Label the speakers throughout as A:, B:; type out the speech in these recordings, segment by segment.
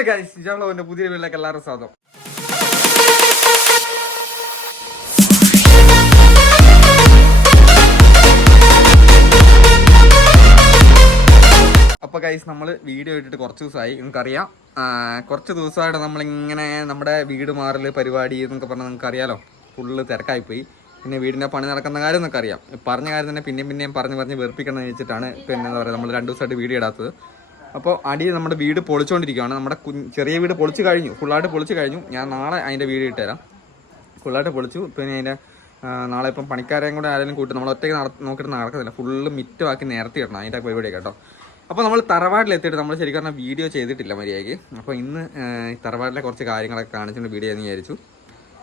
A: Hello guys ഇജാളോന്റെ പുതിയ വീട്ടിലേക്ക് എല്ലാവരും സ്വാഗതം അപ്പൊ ഗൈസ് നമ്മൾ വീഡിയോ ഇട്ടിട്ട് കുറച്ച് ദിവസമായി. നിങ്ങൾക്കറിയാം. കുറച്ച് ദിവസമായിട്ട് നമ്മളിങ്ങനെ നമ്മുടെ വീട് മാറൽ പരിപാടി എന്നൊക്കെ പറഞ്ഞാൽ നിങ്ങൾക്ക് അറിയാലോ ഫുള്ള് തിരക്കായിപ്പോയി. പിന്നെ വീടിന്റെ പണി നടക്കുന്ന കാര്യം എന്നൊക്കെ അറിയാം പറഞ്ഞ കാര്യം തന്നെ പിന്നെയും പിന്നെയും പറഞ്ഞ് പറഞ്ഞ് വെറുപ്പിക്കണം എന്ന് വെച്ചിട്ടാണ് പിന്നെ എന്താ പറയുക നമ്മൾ രണ്ട് ദിവസമായിട്ട് വീഡിയോ ഇടാത്തത്. അപ്പോൾ അടി നമ്മുടെ വീട് പൊളിച്ചുകൊണ്ടിരിക്കുകയാണ് നമ്മുടെ ചെറിയ വീട് പൊളിച്ച് കഴിഞ്ഞു. ഫുള്ളായിട്ട് പൊളിച്ച് കഴിഞ്ഞു. ഞാൻ നാളെ അതിന്റെ വീഡിയോ ഇട്ടുതരാം. ഫുള്ളായിട്ട് പൊളിച്ചു. പിന്നെ അതിന്റെ നാളെ ഇപ്പം പണിക്കാരെയും കൂടെ ആരെങ്കിലും കൂട്ടി നമ്മൾ ഒറ്റയ്ക്ക് നട നോക്കിയിട്ട് നടക്കുന്നില്ല ഫുള്ള് മിറ്റമാക്കി നേരത്തെ ഇടണം. അതിന്റെ പരിപാടിയൊക്കെ കേട്ടോ. അപ്പോൾ നമ്മൾ തറവാട്ടിൽ എത്തിയിട്ട് നമ്മൾ ശരിക്കും പറഞ്ഞാൽ വീഡിയോ ചെയ്തിട്ടില്ല മര്യാദയ്ക്ക്. അപ്പോൾ ഇന്ന് തറവാട്ടിലെ കുറച്ച് കാര്യങ്ങളൊക്കെ കാണിച്ചുകൊണ്ട് വീഡിയോ എന്ന് വിചാരിച്ചു.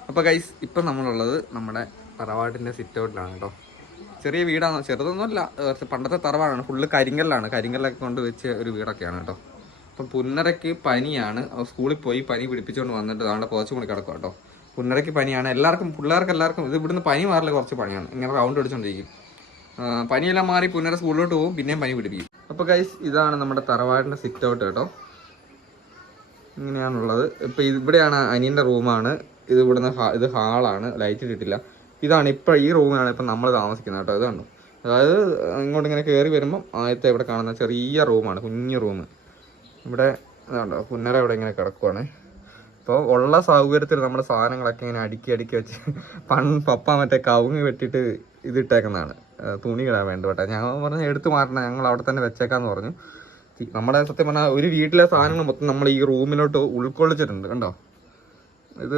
A: അപ്പോൾ ഗൈസ് ഇപ്പം നമ്മളുള്ളത് നമ്മുടെ തറവാട്ടിന്റെ സിറ്റ് ഔട്ടിലാണ് കേട്ടോ. ചെറിയ വീടാണ്. ചെറുതൊന്നുമല്ല. പണ്ടത്തെ തറവാണ് ഫുള്ള് കരിങ്കല്ലാണ്. കരിങ്കല്ലൊക്കെ കൊണ്ട് വെച്ച ഒരു വീടൊക്കെയാണ് കേട്ടോ. അപ്പം പുന്നരയ്ക്ക് പനിയാണ്. സ്കൂളിൽ പോയി പനി പിടിപ്പിച്ചുകൊണ്ട് വന്നിട്ട് അവിടെ പോച്ചു കൊണ്ട് കിടക്കും കേട്ടോ. പുന്നരയ്ക്ക് പനിയാണ്. എല്ലാവർക്കും പിള്ളേർക്ക് എല്ലാവർക്കും ഇത് ഇവിടുന്ന് പനി മാറില്ല കുറച്ച് പണിയാണ്. ഇങ്ങനെ റൗണ്ട് അടിച്ചുകൊണ്ടിരിക്കും പനിയെല്ലാം മാറി പുന്നര സ്കൂളിലോട്ട് പോകും. പിന്നെയും പനി പിടിപ്പിക്കും. അപ്പോൾ ഗൈസ് ഇതാണ് നമ്മുടെ തറവാടിന്റെ സിറ്റ് ഔട്ട് കേട്ടോ. ഇങ്ങനെയാണുള്ളത്. ഇപ്പം ഇവിടെയാണ് അനിയന്റെ റൂമാണ് ഇത് ഇവിടുന്ന് ഇത് ഹാളാണ്. ലൈറ്റ് ഇട്ടിട്ടില്ല. ഇതാണ് ഇപ്പോൾ ഈ റൂമിലാണ് ഇപ്പം നമ്മൾ താമസിക്കുന്നത് കേട്ടോ ഇത് അതായത് ഇങ്ങോട്ട് ഇങ്ങനെ കയറി വരുമ്പം ആദ്യത്തെ ഇവിടെ കാണുന്ന ചെറിയ റൂമാണ് കുഞ്ഞു റൂം. ഇവിടെ ഇതാണ്ടോ പുന്നര ഇവിടെ ഇങ്ങനെ കിടക്കുവാണ്. അപ്പോൾ ഉള്ള സൗകര്യത്തിൽ നമ്മുടെ സാധനങ്ങളൊക്കെ ഇങ്ങനെ അടുക്കി അടുക്കി വെച്ച് പൺ പപ്പ മറ്റേ കവുങ്ങ് വെട്ടിയിട്ട് ഇതിട്ടേക്കുന്നതാണ്. തുണി ഇടാൻ വേണ്ടി കേട്ടോ ഞങ്ങൾ പറഞ്ഞു എടുത്തു മാറണം ഞങ്ങൾ അവിടെ തന്നെ വെച്ചേക്കാന്ന് പറഞ്ഞു. നമ്മുടെ സത്യം പറഞ്ഞാൽ ഒരു വീട്ടിലെ സാധനങ്ങൾ മൊത്തം നമ്മൾ ഈ റൂമിലോട്ട് ഉൾക്കൊള്ളിച്ചിട്ടുണ്ട് കണ്ടോ? ഇത് ഇത്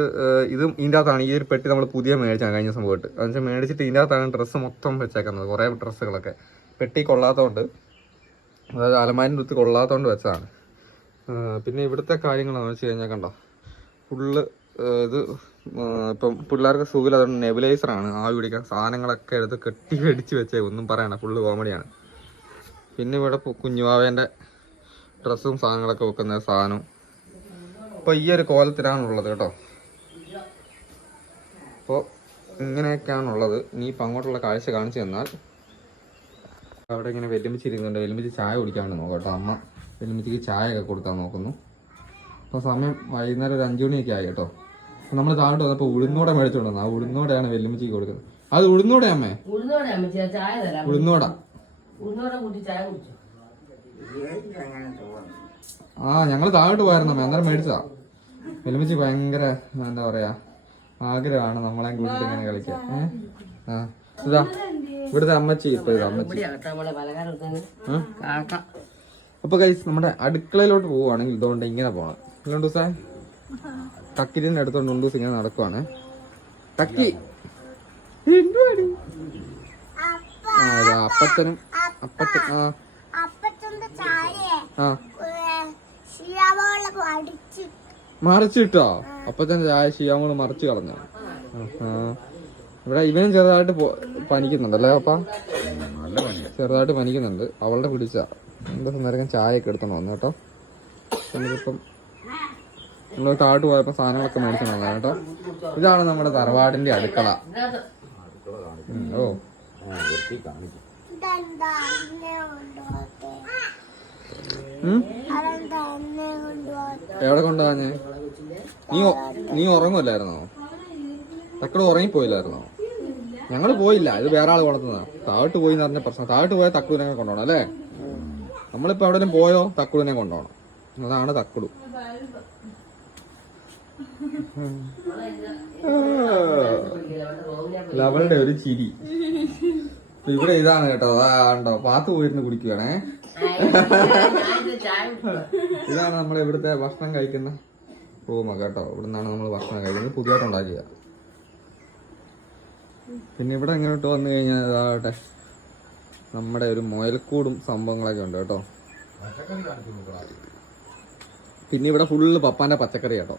A: ഇതും ഇതിന്റെ അകത്താണ്. ഈ ഒരു പെട്ടി നമ്മൾ പുതിയ മേടിച്ചാണ് കഴിഞ്ഞ പോയിട്ട്. എന്ന് വെച്ചാൽ മേടിച്ചിട്ട് ഇതിന്റെ അകത്താണ് ഡ്രസ്സ് മൊത്തം വെച്ചേക്കുന്നത്. കുറേ ഡ്രസ്സുകളൊക്കെ. പെട്ടി കൊള്ളാത്തതുകൊണ്ട് അതായത് അലമാരിന്റെ അടുത്ത് കൊള്ളാത്തതുകൊണ്ട് വെച്ചതാണ്. പിന്നെ ഇവിടുത്തെ കാര്യങ്ങളെന്ന് വെച്ച് കഴിഞ്ഞാൽ കണ്ടോ? ഫുള്ള് ഇത് ഇപ്പം പിള്ളേർക്ക് സുഖമില്ല. അതുകൊണ്ട് നെബിലൈസറാണ് ആവി പിടിക്കാൻ. സാധനങ്ങളൊക്കെ എടുത്ത് കെട്ടി അടിച്ച് വെച്ചേ ഒന്നും പറയണ ഫുള്ള് കോമഡിയാണ്. പിന്നെ ഇവിടെ കുഞ്ഞുവാവേന്റെ ഡ്രസ്സും സാധനങ്ങളൊക്കെ വെക്കുന്ന സാധനവും. അപ്പോൾ ഈ ഒരു കോലത്തിലാണുള്ളത് കേട്ടോ. അപ്പോൾ ഇങ്ങനെയൊക്കെയാണുള്ളത്. ഇനി ഇപ്പം അങ്ങോട്ടുള്ള കാഴ്ച കാണിച്ചു തന്നാൽ അവിടെ ഇങ്ങനെ വെല്ലുമിച്ചിരിക്കുന്നുണ്ട് വെല്ലുമിച്ച് ചായ കുടിക്കാണ്ട് നോക്കാം കേട്ടോ. അമ്മ വെല്ലുമിച്ചിക്ക് ചായയൊക്കെ ഒക്കെ കൊടുക്കാൻ നോക്കുന്നു. അപ്പോൾ സമയം വൈകുന്നേരം ഒരു അഞ്ചു മണിയൊക്കെ ആയി കേട്ടോ. നമ്മൾ താഴോട്ട് വന്നപ്പോൾ ഉഴുന്നോടെ മേടിച്ചോണ്ട് വന്നത് ആ ഉഴുന്നോടെയാണ് വെല്ലുമിച്ചിക്ക് കൊടുക്കുന്നത്. അത് ഉഴുന്നോടെ അമ്മേ?
B: ഉഴുന്നോടെ
A: ആ ഞങ്ങൾ താഴോട്ട് പോയായിരുന്നു അമ്മേ. അന്നേരം മേടിച്ചതാ. വെല്ലുമിച്ചി ഭയങ്കര എന്താ പറയാ ആഗ്രഹമാണ് നമ്മളെ കൂട്ടിട്ട് ഇങ്ങനെ കളിക്കാൻ. ആ. ഇതാ. ഇവിടുത്തെ അമ്മച്ചി ഇപ്പൊ ഇത് അമ്മച്ചി.
B: കേട്ടോ
A: അപ്പൊ കൈസ് നമ്മുടെ അടുക്കളയിലോട്ട് പോവുകയാണെങ്കിൽ ഇതുകൊണ്ട് ഇങ്ങനെ പോകണം ഇല്ലുണ്ട് ദിവസം കക്കിരിന്റെ അടുത്തോണ്ട് ഉണ്ട് ദിവസം ഇങ്ങനെ നടക്കുവാണ്. കക്കി. അപ്പച്ചനും അപ്പച്ചൻ ആ. ആ.
C: ശിയാവോളം അപ്പൊ
A: തന്നെ ചായ ചായ ചെയ്യാൻ മറിച്ച് കളഞ്ഞു. ഇവിടെ ഇവനും ചെറുതായിട്ട് പനിക്കുന്നുണ്ടല്ലേ അപ്പ? ചെറുതായിട്ട് പനിക്കുന്നുണ്ട്. അവളുടെ പിടിച്ച. എന്റെ നേരം ചായ ഒക്കെ എടുത്തോണ്ട് വന്നു കേട്ടോ. നമ്മൾ താഴോട്ട് പോയപ്പോ സാധനങ്ങളൊക്കെ മേടിച്ചു കേട്ടോ. ഇതാണ് നമ്മുടെ തറവാടിന്റെ അടുക്കള. ഓ.
C: ഇതെന്താ
A: എവിടെ കൊണ്ടുപോകാഞ്ഞ്? നീ നീ ഉറങ്ങുമല്ലായിരുന്നോ തക്കട് ഉറങ്ങിപ്പോയില്ലായിരുന്നോ? ഞങ്ങൾ പോയില്ല. ഇത് വേറെ ആൾ വളർത്തുന്നതാ. താഴോട്ട് പോയി എന്ന് പറഞ്ഞ പ്രശ്നം. താഴോട്ട് പോയാൽ തക്കുടിനെ കൊണ്ടുപോകണം അല്ലേ? നമ്മളിപ്പോ എവിടെയും പോയോ തക്കുടിനെ കൊണ്ടുപോകണം. അതാണ് തക്കുടു. ലവളുടെ ഒരു ചിരി. ഇവിടെ ഇതാണ് കേട്ടോ. അതാണ്ടോ പാത്തു പാത്ത് പോയിരുന്ന്
B: കുടിച്ചു
A: ഇതാണ് നമ്മൾ ഇവിടുത്തെ ഭക്ഷണം കഴിക്കുന്ന റൂമ് കേട്ടോ. ഇവിടുന്നാണ് നമ്മൾ ഭക്ഷണം കഴിക്കുന്നത്. പുതിയതായിട്ട് ഉണ്ടാക്കിയ പിന്നെ ഇവിടെ ഇങ്ങോട്ട് വന്നു കഴിഞ്ഞാൽ ഇതാവട്ടെ നമ്മുടെ ഒരു മുയൽക്കൂടും സംഭവങ്ങളൊക്കെ ഉണ്ട് കേട്ടോ. പിന്നെ ഇവിടെ ഫുള്ള് പപ്പാന്റെ പച്ചക്കറി കേട്ടോ.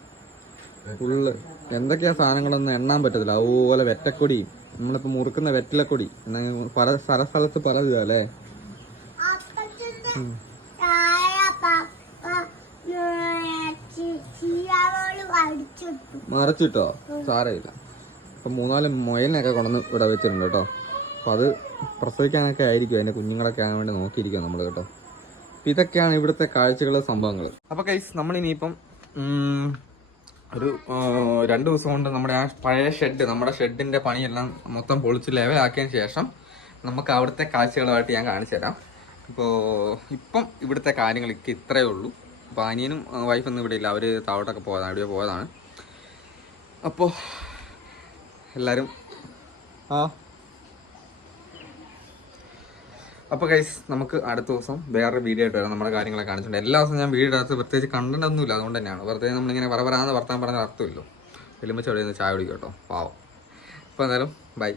A: ഫുള്ള് എന്തൊക്കെയാ സാധനങ്ങളൊന്നും എണ്ണാൻ പറ്റത്തില്ല. അതുപോലെ വെറ്റക്കൊടി. നമ്മളിപ്പോ മുറുക്കുന്ന വെറ്റിലക്കൊടി. പല സ്ഥല സ്ഥലത്ത് പല ഇതാ അല്ലേ
C: അപ്പച്ചന്റെ ചായ പപ്പ ശിയാവോളം അടിച്ചിട്ടു
A: മറച്ചിട്ടോ? സാരമില്ല. അപ്പൊ മൂന്നാൽ മുയലിനൊക്കെ കൊണ്ടുവന്ന് ഇവിടെ വെച്ചിട്ടുണ്ട് കേട്ടോ. അപ്പൊ അത് പ്രസവിക്കാനൊക്കെ ആയിരിക്കും. അതിന്റെ കുഞ്ഞുങ്ങളൊക്കെ ആകാൻ വേണ്ടി നോക്കിയിരിക്കുക നമ്മൾ കേട്ടോ. അപ്പൊ ഇതൊക്കെയാണ് ഇവിടുത്തെ കാഴ്ചകൾ സംഭവങ്ങൾ അപ്പൊ കൈസ് നമ്മൾ ഇനിയിപ്പം ഒരു രണ്ട് ദിവസം കൊണ്ട് നമ്മുടെ ആ പഴയ ഷെഡ് നമ്മുടെ ഷെഡിന്റെ പണിയെല്ലാം മൊത്തം പൊളിച്ച് ലെവലാക്കിയതിന് ശേഷം നമുക്ക് അവിടുത്തെ കാഴ്ചകളുമായിട്ട് ഞാൻ കാണിച്ചു തരാം അപ്പോ ഇപ്പം ഇവിടുത്തെ കാര്യങ്ങളൊക്കെ ഇത്രയേ ഉള്ളൂ. അപ്പോൾ അനിയനും വൈഫൊന്നും ഇവിടെ ഇല്ല. അവർ താവട്ടൊക്കെ പോയതാണ് എവിടെയോ പോയതാണ്. അപ്പോൾ എല്ലാവരും ആ. അപ്പോൾ കൈസ് നമുക്ക് അടുത്ത ദിവസം വേറൊരു വീഡിയോ ആയിട്ട് വരാം. നമ്മുടെ കാര്യങ്ങളൊക്കെ കാണിച്ചിട്ടുണ്ട്. എല്ലാ ദിവസവും ഞാൻ വീഡിയോ ഇടാത്ത പ്രത്യേകിച്ച് കണ്ടന്റ് അതുകൊണ്ട് തന്നെയാണ്. വെറുതെ നമ്മളിങ്ങനെ വറ വരാന്ന് വർത്താൻ പറഞ്ഞ അർത്ഥമില്ലോ നിന്ന് ചായ കുടിക്കും കേട്ടോ. പാവം. അപ്പോൾ എന്തായാലും ബൈ